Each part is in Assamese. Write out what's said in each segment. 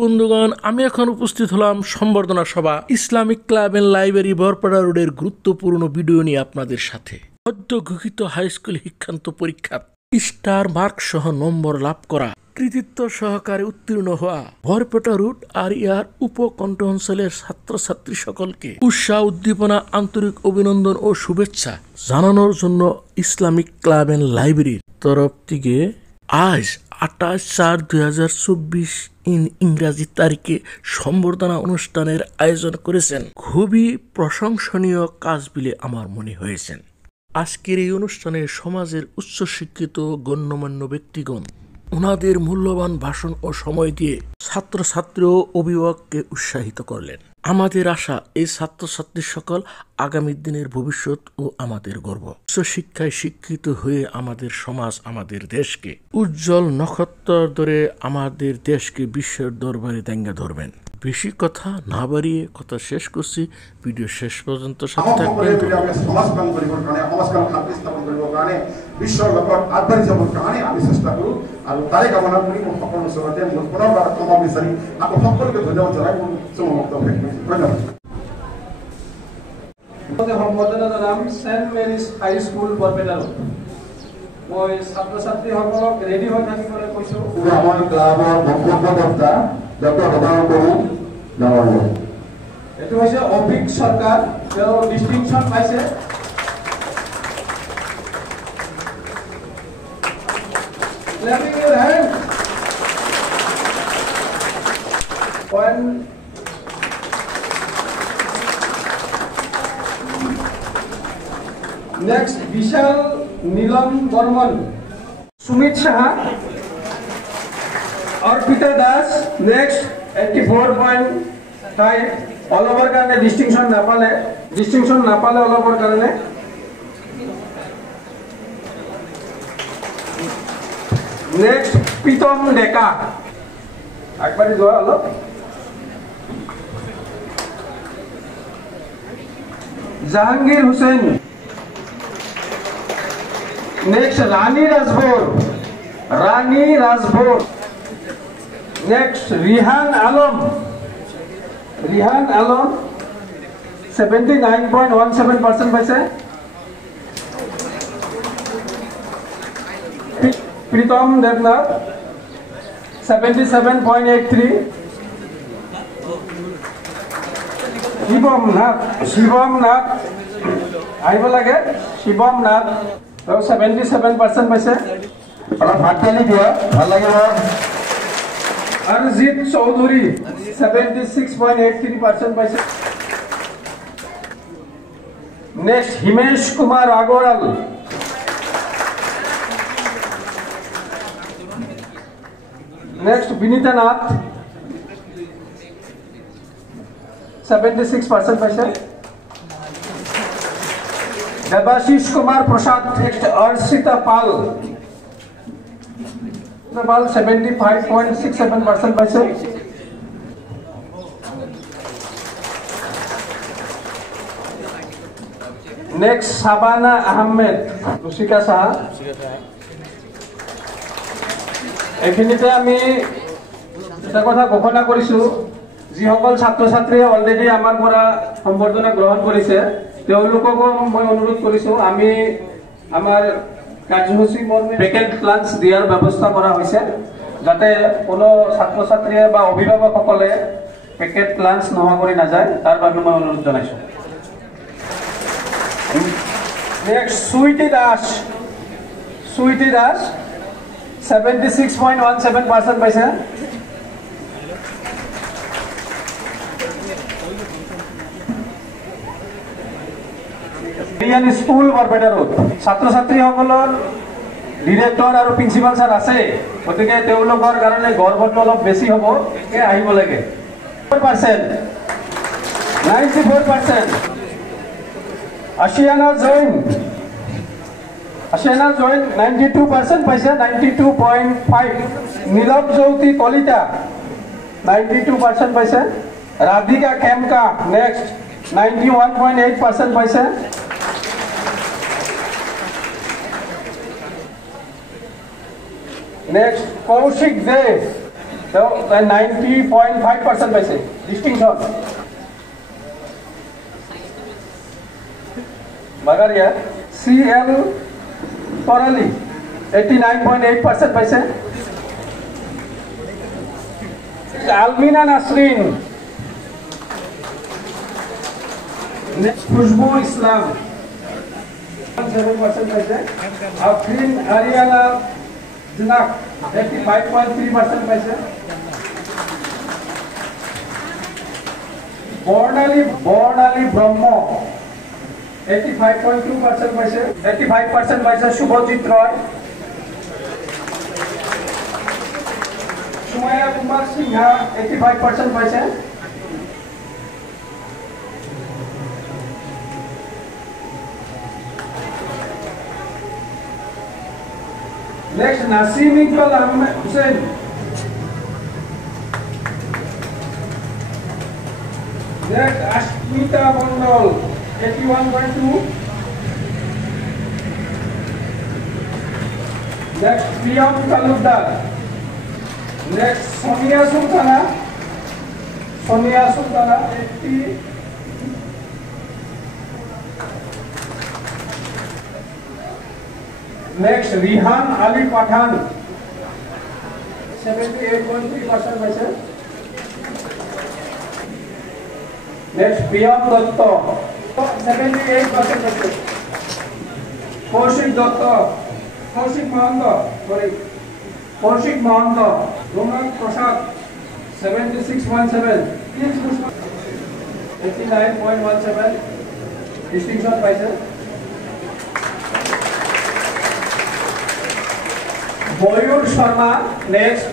বন্ধুগণ, আমি এখন উপস্থিত হলাম সম্বর্ধনা সভা Islamic club and library Borpara রোডের গুরুত্বপূর্ণ ভিডিও নিয়ে আপনাদের সাথে। সদ্য ঘোষিত হাই স্কুল শিক্ষান্ত পরীক্ষা স্টার মার্ক সহ নম্বর লাভ করা, কৃতিত্ব সহকারে উত্তীর্ণ হওয়া বরপেটা রুট আর ইয়ার উপকণ্ঠ অঞ্চলের ছাত্রছাত্রী সকলকে উৎসাহ, উদ্দীপনা, আন্তরিক অভিনন্দন ও শুভেচ্ছা জানানোর জন্য ইসলামিক ক্লাব এন্ড লাইব্রেরির তরফ থেকে আজ 28/4/2024 ইংরাজি তারিখে সম্বর্ধনা অনুষ্ঠানের আয়োজন করেছেন। খুবই প্রশংসনীয় কাজ বলে আমার মনে হয়েছে। আজকের এই অনুষ্ঠানে সমাজের উচ্চশিক্ষিত গণ্যমান্য ব্যক্তিগণ ওনাদের মূল্যবান ভাষণ ও সময় দিয়ে ছাত্রছাত্রী ও অভিভাবককে উৎসাহিত করলেন। আমাদের আশা এই ছাত্রছাত্রী সকল আগামী দিনের ভবিষ্যৎ ও আমাদের গর্ব। উচ্চশিক্ষায় শিক্ষিত হয়ে আমাদের সমাজ, আমাদের দেশকে উজ্জ্বল নক্ষত্র ধরে আমাদের দেশকে বিশ্বের দরবারে দাঙ্গা ধরবেন। বেশি কথা না বাড়িয়ে কথা শেষ করছি। ভিডিও শেষ পর্যন্ত সাথে থাকবেন। সমাজকরণ কৰিবৰ কাৰণে, সমাজখন শান্তি স্থাপন কৰিবৰ কাৰণে বিশ্বৰ লগত আগবাঢ়ি যাবৰ কাৰণে আমি চেষ্টা কৰোঁ আৰু তাৰে কামনা কৰি মোৰ সকলো ওচৰতে মোৰ পুনৰবাৰ ক্ষমা বিচাৰি আকৌ সকলোকে ধন্যবাদ জনাই মোৰ সমাপ্ত শেষ কৰিছোঁ। ধন্যবাদ। সম্বৰ্ধনা জনাম সেন্ট মেৰিজ হাই স্কুল বৰপেটা ৰোড। মই ছাত্ৰছাত্ৰীসকলক ৰেডি হৈ থাকিবলৈ কৈছোঁ। আমাৰ ক্লাবৰ বক্তব্যকৰ্তা ডক্টৰ ৰবায়ন বড়ো ডাঙৰীয়া। এইটো হৈছে অভিক সরকার, তেওঁ ডিস্টিংশন পাইছে। Clapping your hand. Next, Vishal Nilam Burman, Sumit Shah, Arpita Das. Next, 84.5. All over karne distinction napale all over karne. Next, Pitom Deka. Akbari joa allo. Jahangir Hussain. Next, Rani Razbor. Next, Rihan Alam, 79.17% পাইছে। প্ৰীতম দেৱনাথ 77.83। শিৱম নাথ আহিব লাগে। শিৱম নাথ 77% পাইছে। অলপ ভাত পানী দিয়া, ভাল লাগিব। Arjit Chaudhary 76.83% paise. Next, Himesh Kumar Agoral. Next, Vinita Nath 76% paise. Devashish Kumar Prasad. Next, Arshita Pal 75.67% paise. Next, Sabana Ahmed, Rusika Saha. এখিনিতে আমি এটা কথা ঘোষণা কৰিছো, যিসকল ছাত্ৰ-ছাত্ৰীয়ে অলৰেডি আমাৰ পৰা সম্বৰ্ধনা গ্ৰহণ কৰিছে তেওঁলোককো মই অনুৰোধ কৰিছো, আমি আমাৰ কাৰ্যসূচী মৰ্মে পেকেট লাঞ্চ দিয়াৰ ব্যৱস্থা কৰা হৈছে, যাতে কোনো ছাত্ৰ-ছাত্ৰীয়ে বা অভিভাৱকসকলে পেকেট লাঞ্চ নোহোৱা কৰি নাযায়, তাৰ বাবে মই অনুৰোধ জনাইছো। নেক্সট, সুইটি দাস 76.17% পাইছে। স্কুল বৰপেটা ৰোড ছাত্ৰ-ছাত্ৰীসকলৰ ডিৰেক্টৰ আৰু প্ৰিন্সিপাল ছাৰ আছে, গতিকে তেওঁলোকৰ কাৰণে গৰ্বটো অলপ বেছি হ'ব, আহিব লাগে। 94%। আশিয়ানা জৈন 92% পাইছে, 92.5। নীলৱ জ্যোতি কলিতা 92% পাইছে। ৰাধিকা খেমকা নেক্সট 91.8% পাইছে। Next, Kaushik Dev তেওঁ 90.5% পাইছে ডিষ্টিংশ্যন। বাগাৰিয়া CL তৰালি 89.8% পাইছে। আলমিনা নাসৰিন, খুশবু ইসলাম 7% পাইছে। আফৰিন আৰিয়ানা জনাক 85.3% পাইছে। বৰ্ণালী ব্ৰহ্ম 85.2% পাইছে। 85% পাইছে শুভজিৎ ৰয়। সুমায়া কুমাৰ সিংহা 85% পাইছে। Next Nasim Iqbal Ahmed Hussain next Asmita Mondal 81.2। Next Priyam Talukdar. Next Sonia Sultana 80। Next Rihan Ali Pathan 78.3% পাইছে। নেক্সট প্রিয়ম দত্ত 78% পাইছে। কৌশিক দত্ত, কৌশিক মহন্ত, রোমান প্রসাদ 76.7, 89.17 ডিস্টিংশন পাইছে। ময়ূর শর্মা নেক্সট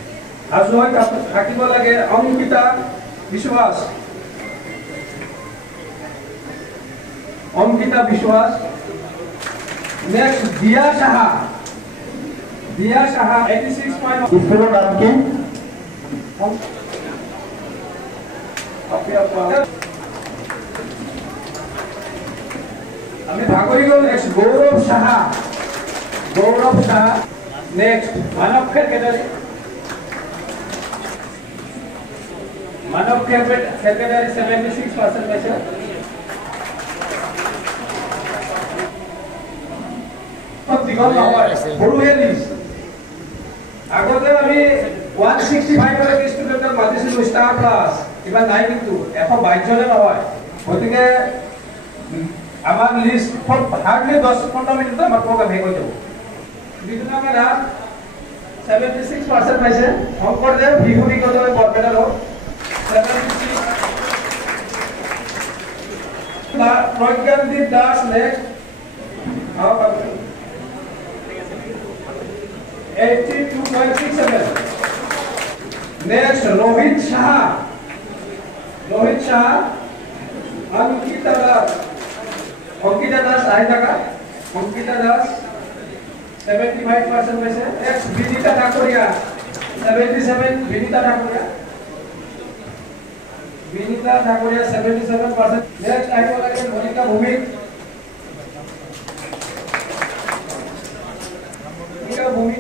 আজয় থাকিব লাগে। অঙ্কিতা বিশ্বাস, নেক্সট দিয়া সাহা 86. স্কুলের নাম কি? আমি ভাগরি গেল। নেক্সট গৌরব সাহা নেক্সট মানব সেক্রেটারি 76% পাইছে। আগতে আমি 165 ষ্টুডেণ্টক মাতিছিলো ষ্টাৰ প্লাছ, কিবা নাই কিন্তু 122 জনে নহয়। গতিকে আমার লিস্ট হার্ডলি 10-15 মিনিট আমার প্রোগ্রাম শেষ হয়ে যাব। বিদ্যুৎ রাত 76% পাইছে। শঙ্কৰদেৱ বিহু নিগমে বৰপেটাৰ 76। প্ৰজ্ঞানদীপ দাস নেক্সট 82.67। নেক্সট রোহিত সাহা অঙ্কিতা দাস 8 টাকা। অঙ্কিতা দাস 75% পাইছে। নেক্সট বিনিতা ঠাকুরিয়া 77। বিনিতা ঠাকুরিয়া 77%। নেক্সট আহিব লাগে মনিকা ভৌমিক।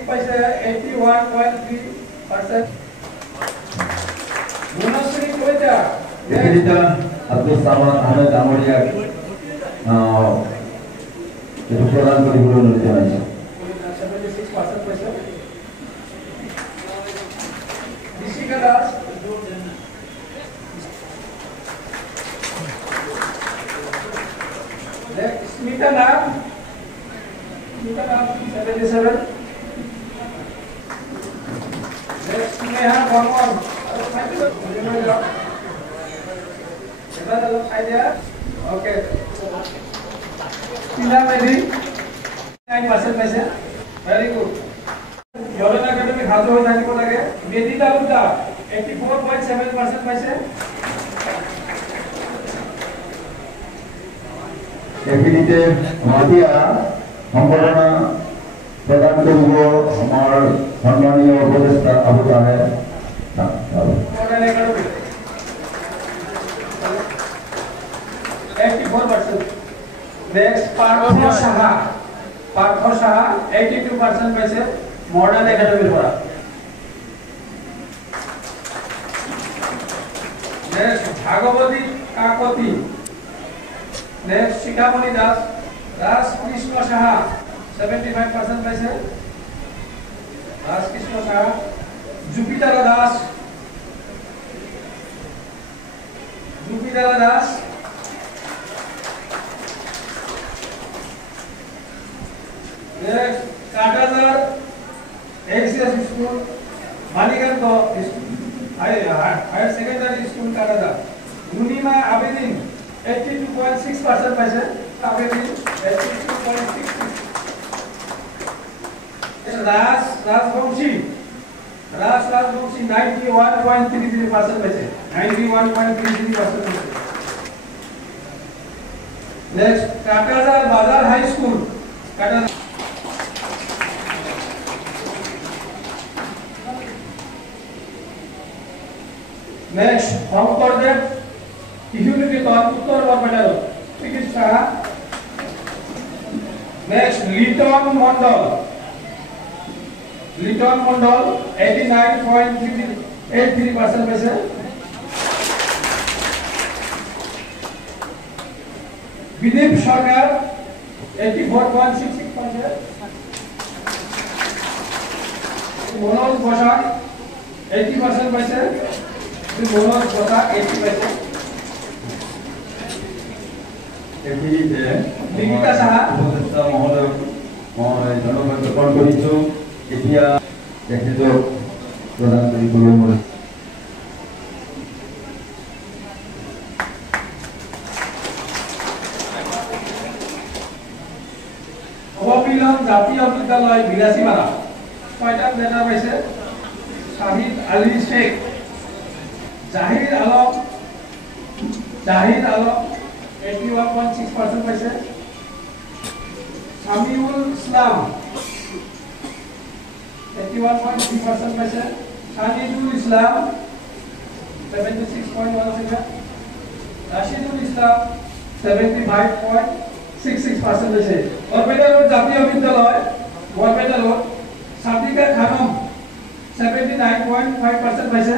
পাইছে 81.3%। মনশ্রী কইতা আব্দুল সামাদ আহমেদ আমরিয়া প্রদান কৰিবলৈ অনুৰোধ জনাইছো। 76% পাইছে। ঋষিকা দাস স্মিতা নাম 77। Next Neha Barman okay. টিনা মেধি 9% পাইছে। Very good. Jalen academy Hajo হৈ থাকিব লাগে। মেধি তালুকদাৰ 84.7% পাইছে। এফিলিতে মাতিয়া সম্বৰ্ধনা প্ৰদান কৰিব আমাৰ সন্মানীয় উপদেষ্টা আবু তাহেৰ। জলেন একাডেমি 84%। নেক্সট পাৰ্থ সাহা 82% পাইছে মডাৰ্ন একাডেমিৰ পৰা। নেক্সট ভাগবতী কাকতি, নেক্সট শিখামণি দাস, রাজকৃষ্ণ সাহা 75% পাইছে, Rajkrishna Saha, Jupitara Das, Jupitara Das, next Katajar HS school Manikanta higher secondary school Katajar, Nunima Abedin 82.6% পাইছে, আবেদিন 82.66, রাজবংশী 91.33% পাইছে, 91.33% পাইছে। নেক্সট কাটাজার বাজার হাই স্কুল, কাটাজার নেক্সট শঙ্করদেব শিশুনিকেতন উত্তর বরপেটা চিকিৎসা, নেক্সট লিটন মন্ডল, লিটন মন্ডল 89.83% পাইছে। বিদীপ সরকার 84.66 পাইছে। মনোজ বসাক 80% পাইছে, মনোজ বসাক 80 পাইছে। নিকিতা সাহা উপদেষ্টা মহোদয় মই ধন্যবাদ জ্ঞাপন কৰিছো। এতিয়া তেখেতক প্ৰদান কৰিবলৈ মই অববিলন জাতীয় বিদ্যালয় বিলাসীমালা 6টা লেটাৰ পাইছে। শাহিদ আলী শেখ, জাহিৰ আলম 81.6% পাইছে। শামিউল ইসলাম 81.3% পাইছে। শাহিদুল ইসলাম 76.17, রাশিদুল ইসলাম 75.66% পাইছে। বৰপেটা ৰোড জাতীয় বিদ্যালয় বৰপেটা ৰোড সাদিকা খানম 79.5% পাইছে।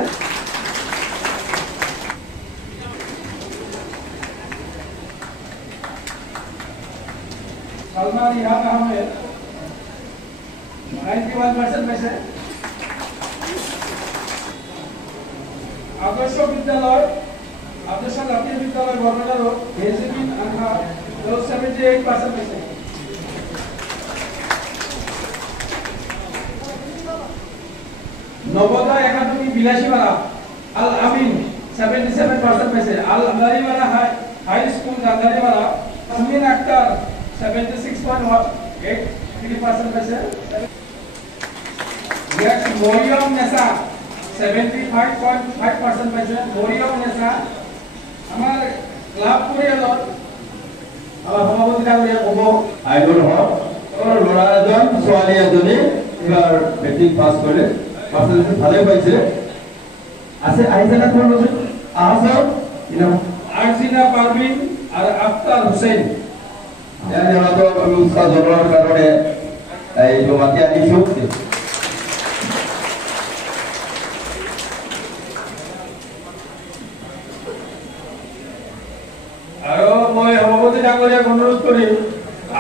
সালমা রিহান আহমেদ 91% পাইছে। আদর্শ বিদ্যালয়, আদর্শ জাতীয় বিদ্যালয় বরপেটা রোড হেজিবিন আনহা 78% পাইছে। নবোদয় একাডেমি বিলাসীপাড়া আল আমিন 77% পাইছে। আল আন্দারিপাড়া হাই স্কুল গান্ধারিপাড়া সুমিন আক্তার 76.83% পাইছে। নেক্সট মরিয়ম নেসা 75.5% পাইছে। মরিয়ম নেসা আমাৰ ক্লাব পৰিয়ালৰ আমাৰ সভাপতি ডাঙৰীয়া ক'ব আইনুল হক ল'ৰা এজন ছোৱালী এজনী এইবাৰ মেট্ৰিক পাছ কৰিলে, পাৰ্চেণ্টেজ ভালে পাইছে। আছে আহিছে না কোন আছে আহাছৰ আৰজিনা পাৰভিন আৰ আফতাৰ হুসেন। সিহঁতক আমি উৎসাহ জনোৱাৰ কাৰণে এইটো মাতি আনিছো। আৰু মই সভাপতি ডাঙৰীয়াক অনুৰোধ কৰিম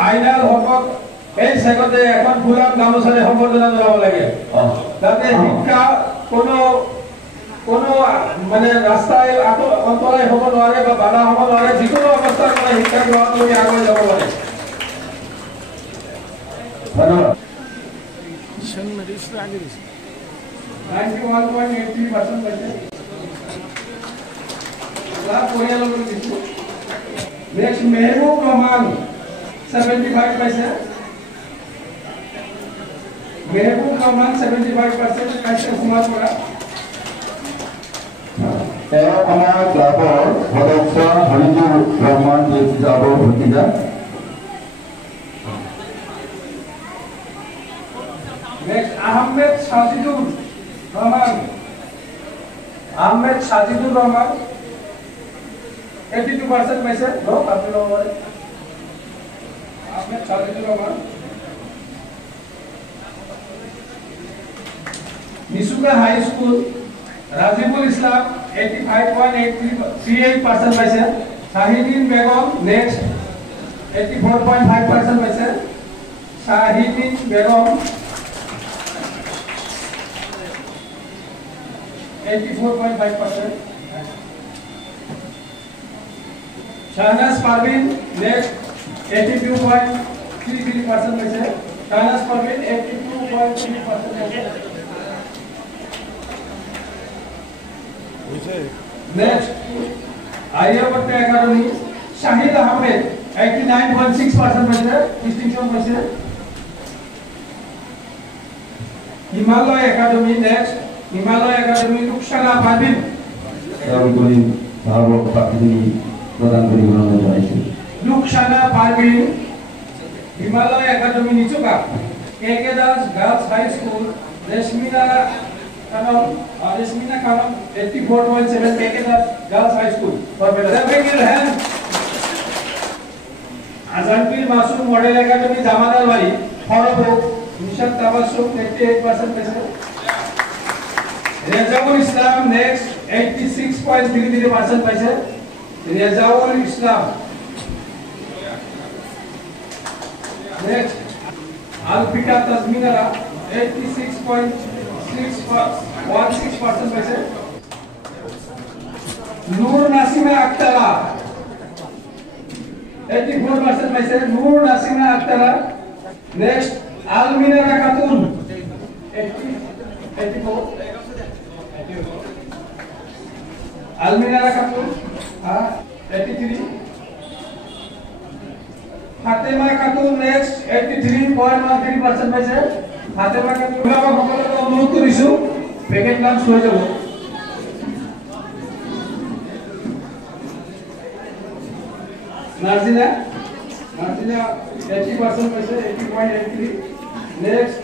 আইনাল হকক এই চেগতে এখন ফুলাম গামোচাৰে সম্বৰ্ধনা জনাব লাগে, যাতে শিক্ষা কোনো মানে ৰাস্তায় অন্তৰায় হ'ব নোৱাৰে বা বাধা হ'ব নোৱাৰে, যিকোনো অৱস্থাত মানে শিক্ষা গ্ৰহণ কৰি আগুৱাই যাব পাৰে। ধন্যবাদ। 91.83% পাইছে। ক্লাব পৰিয়াললৈ দিছো। নেক্সট মেহবুব ৰহমান 75 পাইছে। মেহবুব ৰহমান 75% পাইছে সমাজ পৰা। তেওঁ আমাৰ ক্লাবৰ সদস্য হৰিজুৰ ৰহমান যাবৰ ভতিজা। নেক্সট আহমেদ সাজিদুর রহমান, আহমেদ সাজিদুর রহমান 82% পাইছে। আপনি আহমেদ সাজিদুর রহমান। নিসুকা হাই স্কুল রাজিবুল ইসলাম 85.38% পাইছে শাহিদিন বেগম নেক্সট 84.5% পাইছে Shahdeen Begum 84.5%. Shahnaz Parveen next 82.33% paise. Shahnaz Parveen 82.33%. Next Aryabhatta Academy Shahid Ahmed 89.6% paise. Distinction paise. Himalaya Academy next Himalaya Academy Rukhsana Parveen Rukhsana Parveen Himalaya Academy Nichuka KK Das Girls High School Resmina Khanam 84.7 KK Das Girls High School for better big hand Azanpir Masum Model Academy Jamadar Wali Horobo Nishat Tabassum 88% paise Rezaul Islam next 86.33% paise Rezaul Islam next Alpita Tazminara 86.16% paise Noor Nasima Aktara 84% paise Noor Nasima Aktara next Almina Khatun 84 Almina Khatun 83 Fatima Khatun next 83.13% paise Fatima Khatun সকলক অনুৰোধ কৰিছো পেকেট লাঞ্চ হৈ যাব Narzina 80% paise 80.83 next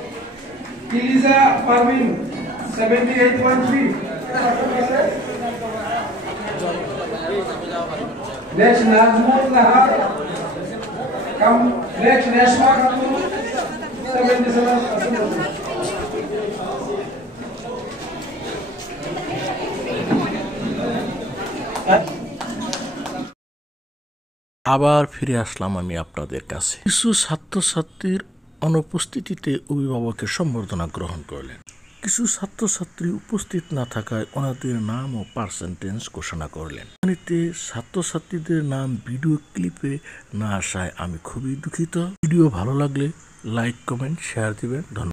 Eliza Parveen 78.3 next Nazmul Nahar come next Neshma Khatun 77%. আবার ফিরে আসলাম আমি আপনাদের কাছে কিছু ছাত্রছাত্রীর অনুপস্থিতিতে অভিভাবকের সম্বর্ধনা গ্রহণ করলেন কিছু ছাত্রছাত্রী উপস্থিত না থাকায় ওনাদের নাম ও পার্সেন্টেজ ঘোষণা করলেন এতে ছাত্রছাত্রীদের নাম ভিডিও ক্লিপে না আসায় আমি খুবই দুঃখিত ভিডিও ভালো লাগলে লাইক কমেন্ট শেয়ার দিবেন ধন্যবাদ